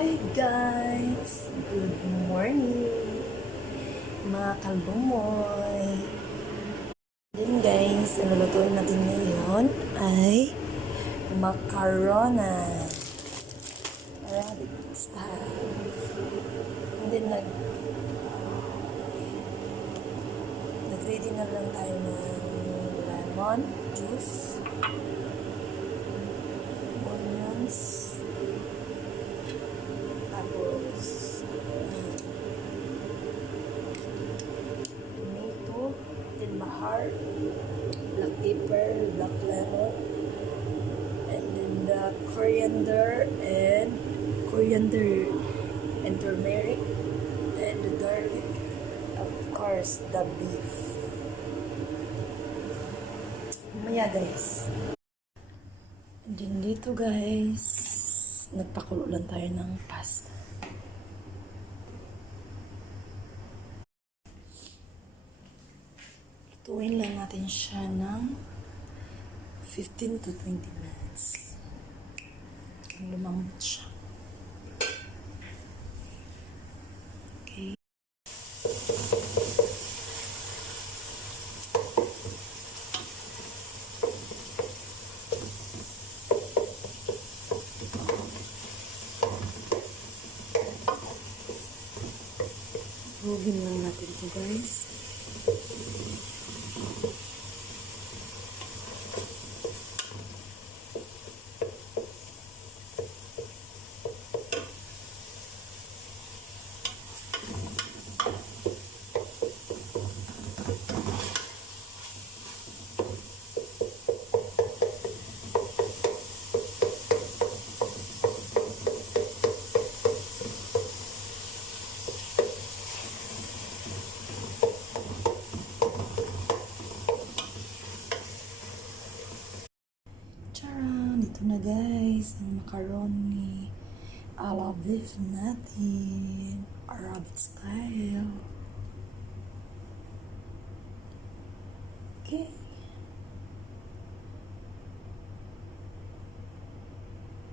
Hi guys! Good morning! Mga kalbumoy! Then guys, ang lulutuin natin ngayon ay macarona. Arabic style. And then nag-ready na lang tayo ng lemon juice, onions, tapos tomato, then bahar, black pepper, black lemon, and then the coriander and turmeric and the garlic, of course the beef. Mamaya guys. And then dito guys, nagpakulo lang tayo ng pasta. Lutuin lang natin siya ng 15 to 20 minutes. Lumambot siya. Okay. Rugin lang natin ito guys. Charan! Ito na guys, ang macaroni ala beef natin. Arabic style.